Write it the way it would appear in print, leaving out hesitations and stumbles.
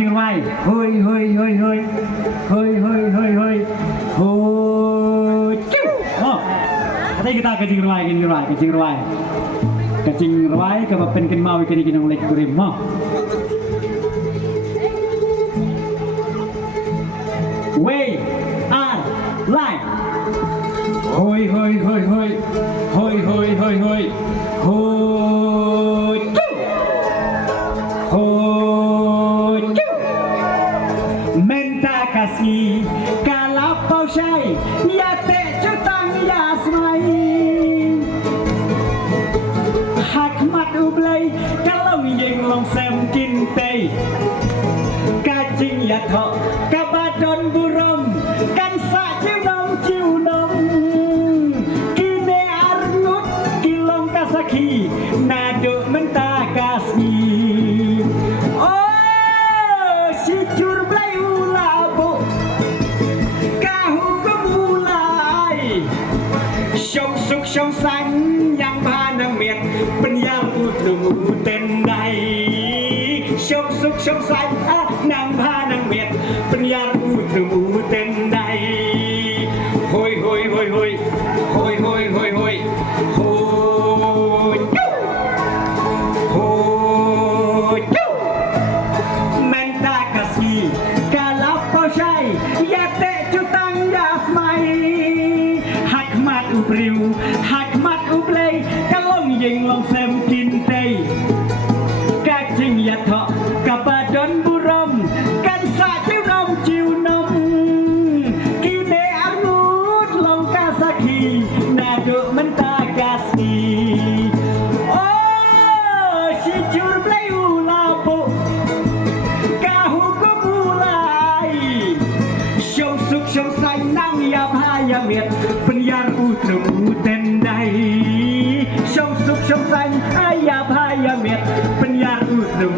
จิงไว้เฮ้ยเฮ้ยเฮ้ยเฮ้ยเฮ้ยเฮ้ยเฮ้ยเฮ้ยโอ้จิ้วอ๋อtadi kita kecing ruai ke bapen kin mau ikan ikan oleh kurim mo we are live hoi hoi hoi hoi hoi hoi hoi hoi hoi hoi minta kasih kalau kau syai ya te cutang ya semai hikmat ublay kalau yang long sem cintai kacing ya thọ kabadon burom kan sa chiu nom kine arnut kilong kasaki nado menta kasih oh si cur blay ulabu kahu kumulai sông suk sông xanh yang ba nang miệtปัญญาพูดถึงเต้นใดชมสุขชมใสนางพานางเมียดปัญญาพูดถึงเต้นใดโหยโหยโหยโหยโหยโหยโหยโหยโหยโหยเมนตากาซีกาลับพอใช่ยาเตจุตังยาสมัยหักมัดอุปริวหักมัดอุปเลยยิงลงเซมกินเตยกาจิงยาทอกับดอนบุรมกันสาจิ้วนมกิเนอารูดลงกาซาคีนาดูมันตากาสีโอ้ชิจูร์เปลยูลาบุกาหูกุบูไลชงสุขชงใสนั่งยาพายาเมียดปัญญาอุตรูเต้นใดชงสุขชงใสอายาพายาเมียดปัญญาอุตรู